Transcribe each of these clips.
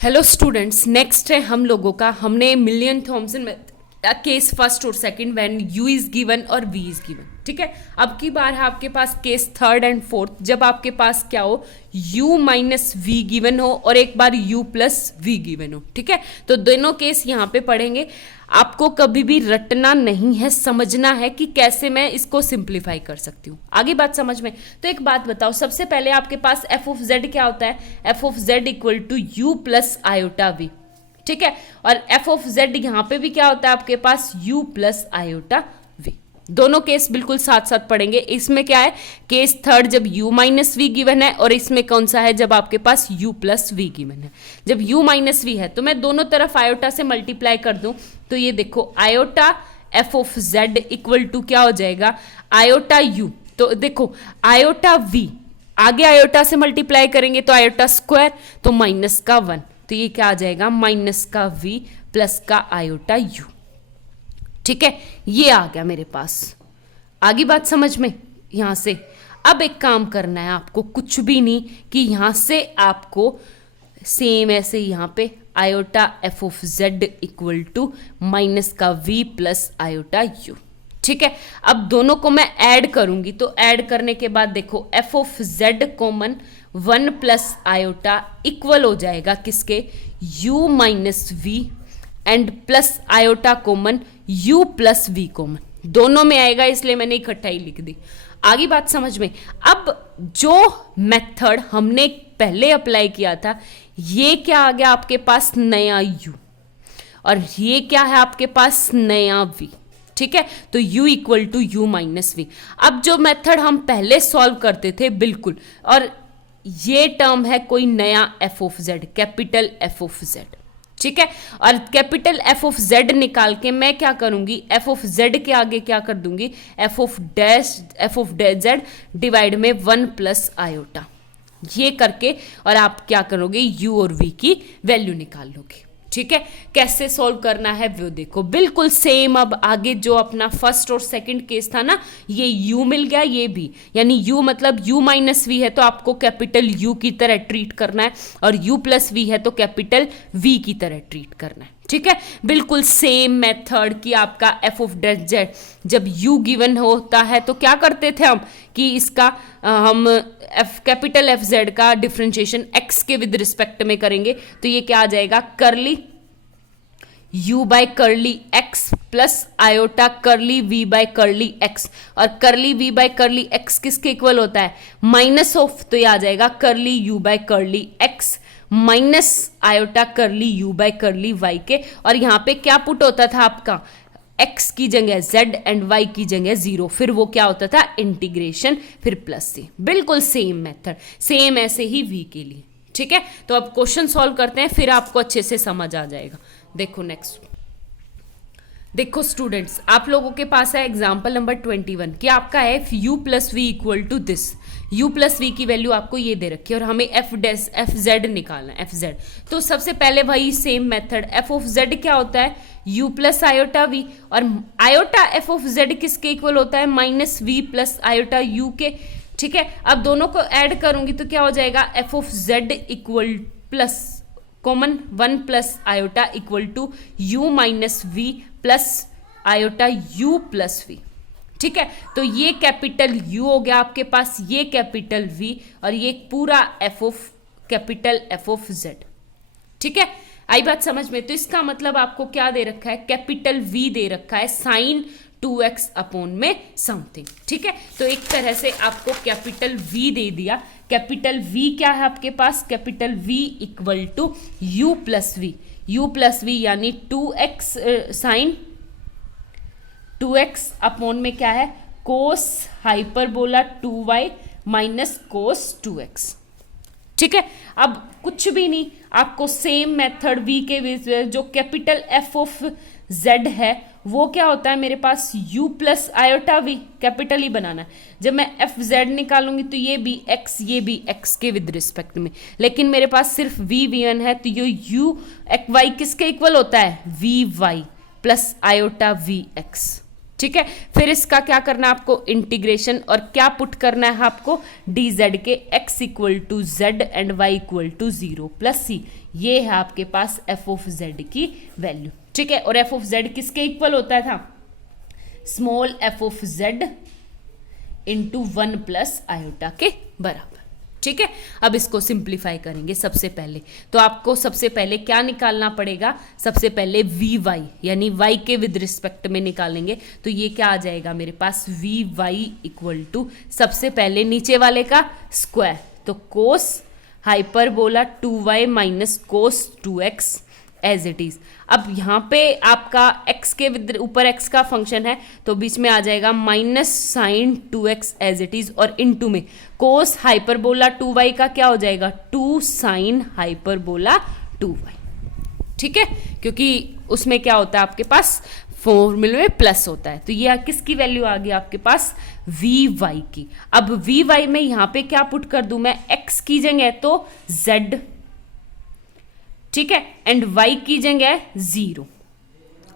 Hello students, next है हम लोगों का। हमने मिलियन थॉमसन केस फर्स्ट और second when you is given और वी इज गिवन, ठीक है। अब की बार है आपके पास केस थर्ड एंड फोर्थ, जब आपके पास क्या हो, u माइनस वी गिवन हो और एक बार u प्लस वी गिवन हो, ठीक है। तो दोनों केस यहाँ पे पढ़ेंगे। आपको कभी भी रटना नहीं है, समझना है कि कैसे मैं इसको सिंप्लीफाई कर सकती हूँ। आगे बात समझ में। तो एक बात बताओ, सबसे पहले आपके पास एफ ऑफ जेड क्या होता है? F of Z equal to U plus iota V, ठीक है। और एफ ऑफ जेड यहाँ पे भी क्या होता है आपके पास? u plus iota V. दोनों केस बिल्कुल साथ साथ पढ़ेंगे। इसमें क्या है, केस थर्ड जब u माइनस वी गिवन है, और इसमें कौन सा है जब आपके पास u प्लस वी गिवन है। जब u माइनस वी है तो मैं दोनों तरफ आयोटा से मल्टीप्लाई कर दूं, तो ये देखो iota F of Z equal to क्या हो जाएगा, आयोटा u। तो देखो आयोटा v, आगे आयोटा से मल्टीप्लाई करेंगे तो आयोटा स्क्वायर, तो माइनस का 1, तो ये क्या आ जाएगा, माइनस का v प्लस का आयोटा u, ठीक है। ये आ गया मेरे पास। आगे बात समझ में यहां से। अब एक काम करना है आपको, कुछ भी नहीं कि यहां से आपको सेम ऐसे यहां पे iota F of Z equal to minus का v प्लस आयोटा u, ठीक है। अब दोनों को मैं ऐड करूंगी, तो ऐड करने के बाद देखो F of Z common 1 plus iota equal हो जाएगा किसके, u minus V, and plus iota common u plus V common, दोनों में आएगा, इसलिए मैंने इकट्ठा ही लिख दी। आगे बात समझ में। अब जो मेथड हमने पहले अप्लाई किया था, ये क्या आ गया आपके पास, नया u, और ये क्या है आपके पास, नया v, ठीक है। तो u equal to U minus V. अब जो मेथड हम पहले सॉल्व करते थे बिल्कुल, और ये टर्म है कोई नया F of Z, capital F of Z, ठीक है। और कैपिटल एफ ऑफ जेड निकाल के मैं क्या करूंगी, एफ ऑफ जेड के आगे क्या कर दूंगी, एफ ऑफ जेड डिवाइड में 1 प्लस आयोटा, ये करके और आप क्या करोगे, u और v की वैल्यू निकाल लोगे, ठीक है। कैसे सॉल्व करना है वो देखो, बिल्कुल सेम। अब आगे जो अपना फर्स्ट और सेकंड केस था ना, ये u मिल गया, ये भी, यानी u मतलब u माइनस वी है तो आपको कैपिटल u की तरह ट्रीट करना है, और u प्लस वी है तो कैपिटल v की तरह ट्रीट करना है, ठीक है। बिल्कुल सेम मेथड कि आपका एफ ऑफ जेड जब u गिवन होता है तो क्या करते थे हम, कि इसका हम कैपिटल एफ जेड का डिफरेंशिएशन x के विद रिस्पेक्ट में करेंगे, तो ये क्या आ जाएगा, करली u बाय करली x प्लस आयोटा करली v बाय करली x, और करली v बाय करली x किसके इक्वल होता है, माइनस ऑफ, तो ये आ जाएगा करली u बाय करली x माइनस आयोटा करली u बाय करली y के। और यहाँ पे क्या पुट होता था आपका, x की जगह z एंड y की जगह 0, फिर वो क्या होता था, इंटीग्रेशन, फिर प्लस c। बिल्कुल सेम मेथड, सेम ऐसे ही v के लिए, ठीक है। तो अब क्वेश्चन सॉल्व करते हैं, फिर आपको अच्छे से समझ आ जाएगा। देखो नेक्स्ट, देखो स्टूडेंट्स, आप लोगों के पास है एग्जाम्पल नंबर 21 कि आपका है u plus V equal to this. u plus V की वैल्यू आपको ये दे रखी है और हमें एफ जेड निकालना है, एफ जेड। तो सबसे पहले वही same method, F of Z क्या होता है, u प्लस आयोटा वी, और आयोटा एफ ऑफ जेड किसके इक्वल होता है, minus V plus iota u के, ठीक है। अब दोनों को ऐड करूंगी तो क्या हो जाएगा, F of Z equal plus common 1 plus iota equal to u minus V plus iota u plus V, ठीक है। तो ये कैपिटल U हो गया आपके पास, ये कैपिटल V, और ये पूरा कैपिटल एफ ऑफ जेड, ठीक है। आई बात समझ में। तो इसका मतलब आपको क्या दे रखा है, कैपिटल V दे रखा है साइन 2x अपॉन में समथिंग, ठीक है। तो एक तरह से आपको कैपिटल V दे दिया। कैपिटल V क्या है आपके पास, capital V equal to u plus v, u plus v यानी 2x साइन 2x अपॉन में क्या है, कोस hyperbola 2y minus cos 2x, ठीक है। अब कुछ भी नहीं, आपको सेम मेथड v के जो कैपिटल f ऑफ z है वो क्या होता है मेरे पास, u plus iota v, capital ही बनाना है। जब मैं एफ जेड निकालूंगी तो ये भी x, ये भी x के विद रिस्पेक्ट में, लेकिन मेरे पास सिर्फ v v1 है, तो ये u y किसके इक्वल होता है, vy प्लस आयोटा vx, ठीक है। फिर इसका क्या करना है आपको, इंटीग्रेशन, और क्या पुट करना है आपको, डी जेड के x equal to Z and y equal to 0 plus c, ये है आपके पास f ऑफ z की वैल्यू। ठीक है, और f ऑफ z किसके इक्वल होता था, small f of z into 1 plus iota के बराबर। ठीक है, अब इसको सिंप्लीफाई करेंगे सबसे पहले। तो आपको सबसे पहले क्या निकालना पड़ेगा, सबसे पहले वी वाई यानी y के विद रिस्पेक्ट में निकालेंगे। तो ये क्या आ जाएगा मेरे पास, वी वाई इक्वल टू सबसे पहले नीचे वाले का स्क्वायर, तो cos hyperbola 2y minus cos 2x as it is. अब यहाँ पे आपका x के विद ऊपर x का फंक्शन है तो बीच में आ जाएगा minus sine 2x as it is, और इनटू में कोस हाइपरबोला 2y का क्या हो जाएगा, 2 साइन हाइपरबोला 2y। ठीक है, क्योंकि उसमें क्या होता है आपके पास फॉर्मूले में प्लस होता है। तो ये किसकी वैल्यू आ गई आपके पास, वी वाई की। अब वी वाई में यहाँ पे क्या पुट कर दूं मैं, x की जगह तो z, ठीक है, एंड y की जगह 0।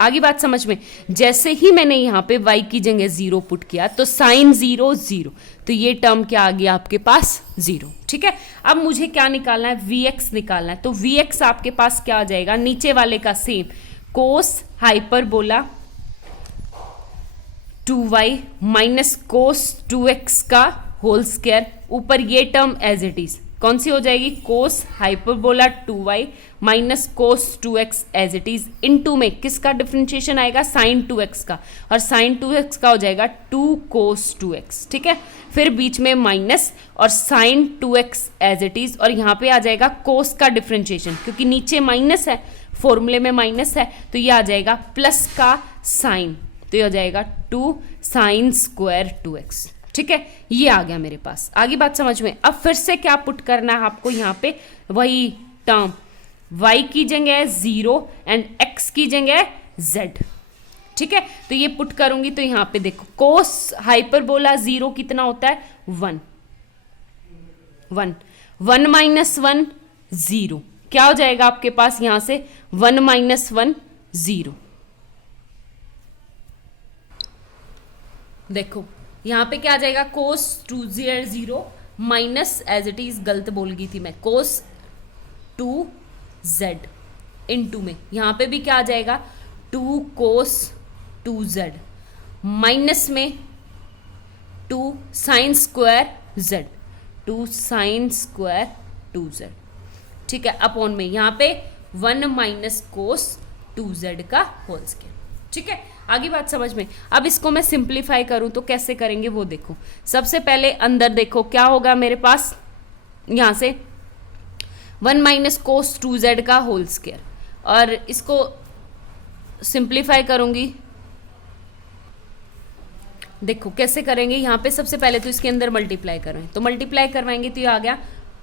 आगे बात समझ में, जैसे ही मैंने यहाँ पे y की जगह 0 पुट किया तो साइन 0 0, तो ये टर्म क्या आ गया आपके पास 0। ठीक है, अब मुझे क्या निकालना है, vx निकालना है। तो vx आपके पास क्या आ जाएगा, नीचे वाले का same cos hyperbola 2y minus cos 2x का होल स्क्वायर, ऊपर ये टर्म एज इट इज कौन सी हो जाएगी, cos hyperbola 2y minus cos 2x as it is, into में किसका डिफरेंशिएशन आएगा, साइन 2x का, और साइन 2x का हो जाएगा 2 कोस 2x। ठीक है, फिर बीच में माइनस और sign 2x as it is, और यहाँ पे आ जाएगा कोस का डिफरेंशिएशन, क्योंकि नीचे माइनस है, फॉर्मूले में माइनस है, तो ये आ जाएगा प्लस का साइन, तो ये हो जाएगा 2 साइन स्क्वायर 2x। ठीक है, ये आ गया मेरे पास। आगे बात समझ में, अब फिर से क्या पुट करना है आपको, यहाँ पे वही टर्म y की जगह 0 एंड x की जगह z। ठीक है, तो ये पुट करूंगी तो यहाँ पे देखो कोस हाइपरबोला 0 कितना होता है, 1 1 1 माइनस 1 0, क्या हो जाएगा आपके पास यहाँ से 1 माइनस 1 0। देखो यहाँ पे क्या आ जाएगा, कोस 2 0 माइनस एज इट इज, गलत बोल गई थी मैं, कोस 2z इनटू में यहाँ पे भी क्या आ जाएगा 2 कोस 2z माइनस में 2 sine square z, 2 sine square 2z। ठीक है, अपॉन में यहाँ पे 1 माइनस कोस 2z का होल स्क्वायर। ठीक है, आगे बात समझ में। अब इसको मैं सिंप्लीफाई करूं तो कैसे करेंगे वो देखो। सबसे पहले अंदर देखो क्या होगा मेरे पास, यहां से 1 माइनस कोस 2z का होल स्क्वायर, और इसको सिंप्लीफाई करूंगी। देखो कैसे करेंगे, यहाँ पे सबसे पहले तो इसके अंदर मल्टीप्लाई करवाएं, तो मल्टीप्लाई करवाएंगे तो ये आ गया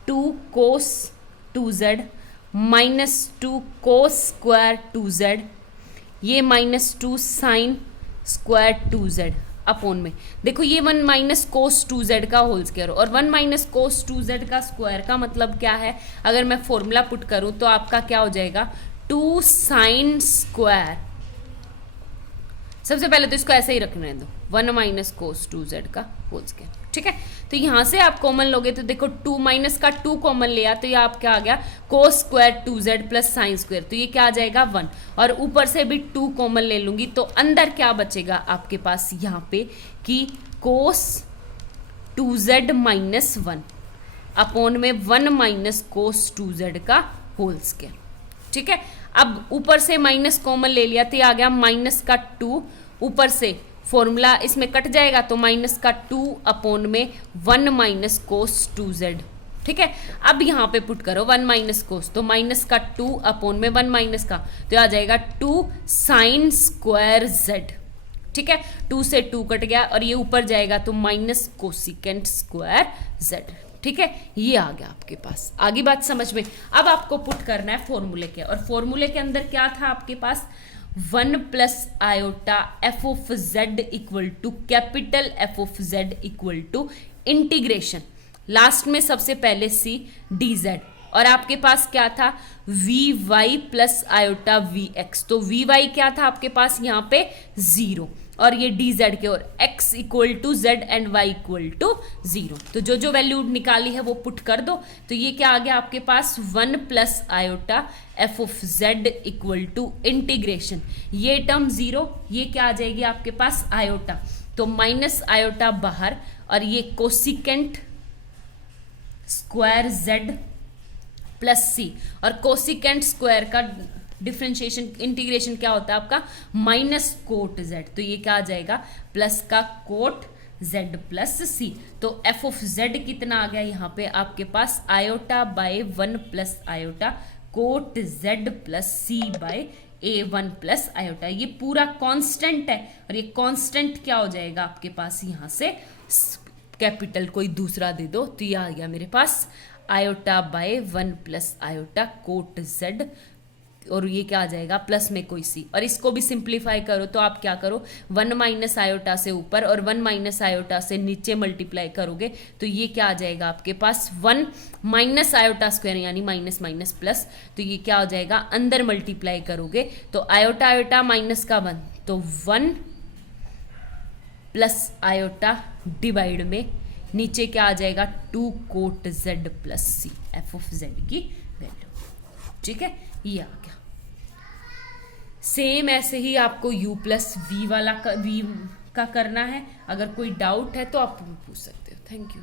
2 कोस 2z minus 2 cos square 2z, ये minus 2 sine square 2z upon में, देखो ये 1 माइनस कोस 2z का होल स्क्वायर, और 1 माइनस कोस 2z का स्क्वायर का मतलब क्या है, अगर मैं फॉर्मूला पुट करूं तो आपका क्या हो जाएगा 2 साइन स्क्वायर, सबसे पहले तो इसको ऐसे ही रखने दो 1 माइनस कोस 2z का होल स्क्वायर। ठीक है, तो यहां से आप कॉमन लोगे तो देखो 2 माइनस का 2 कॉमन लिया तो ये आप क्या आ गया cos square 2z plus sine square, तो ये क्या आ जाएगा 1, और ऊपर से भी 2 कॉमन ले लूंगी तो अंदर क्या बचेगा आपके पास यहाँ पे कि कोस 2z माइनस 1 अपॉन में 1 माइनस कोस 2z का होल स्क्वायर। ठीक है, अब ऊपर से माइनस कॉमन ले लिया तो ये आ गया माइनस का 2, ऊपर से फॉर्मूला इसमें कट जाएगा तो माइनस का 2 अपॉन में 1 माइनस कोस 2z। ठीक है, अब यहाँ पे पुट करो 1 माइनस कोस, तो माइनस का 2 अपॉन में 1 माइनस का, तो आ जाएगा 2 साइन स्क्वायर z। ठीक है, 2 से 2 कट गया और ये ऊपर जाएगा तो माइनस कोसिकेंट स्क्वायर z। ठीक है, ये आ गया आपके पास। आगे बात समझ में। अब आपको पुट करना है फॉर्मूले के, और फॉर्मूले के अंदर क्या था आपके पास 1 plus iota F of Z equal to capital F of Z equal to integration, last में सबसे पहले सी डी जेड, और आपके पास क्या था V Y plus iota V X, तो वी वाई क्या था आपके पास यहाँ पे 0, और ये डी जेड के, और x equal to Z and y equal to 0। तो जो जो वैल्यू निकाली है वो पुट कर दो। तो ये क्या आ गया आपके पास 1 plus iota F of Z equal to integration, ये टर्म 0, ये क्या आ जाएगी आपके पास आयोटा, तो माइनस आयोटा बाहर, और ये cosecant square z plus C, और कोसिकेंट स्क्वायर का डिफ्रेंशिएशन इंटीग्रेशन क्या होता है आपका माइनस कोट z, तो ये क्या आ जाएगा प्लस का कोट z प्लस सी। तो एफ ऑफ z कितना आ गया यहाँ पे आपके पास iota by 1 plus iota cot z plus c by a1 plus iota, ये पूरा कांस्टेंट है, और ये कांस्टेंट क्या हो जाएगा आपके पास यहाँ से कैपिटल कोई दूसरा दे दो, तो ये आ गया मेरे पास iota by 1 plus iota cot z, और ये क्या आ जाएगा प्लस में कोई सी, और इसको भी सिंप्लीफाई करो तो आप क्या करो 1 माइनस आयोटा से ऊपर और 1 माइनस आयोटा से नीचे मल्टीप्लाई करोगे, तो ये क्या आ जाएगा आपके पास 1 माइनस आयोटा स्क्वायर यानी माइनस माइनस प्लस, तो ये क्या हो जाएगा अंदर मल्टीप्लाई करोगे तो आयोटा आयोटा माइनस का 1, तो 1 प्लस आयोटा डिवाइड में नीचे क्या आ जाएगा 2 cot z plus C, F of z की वैल्यू। ठीक है, ये आ गया। सेम ऐसे ही आपको u प्लस वी वाला v का करना है। अगर कोई डाउट है तो आप पूछ सकते हो। Thank you.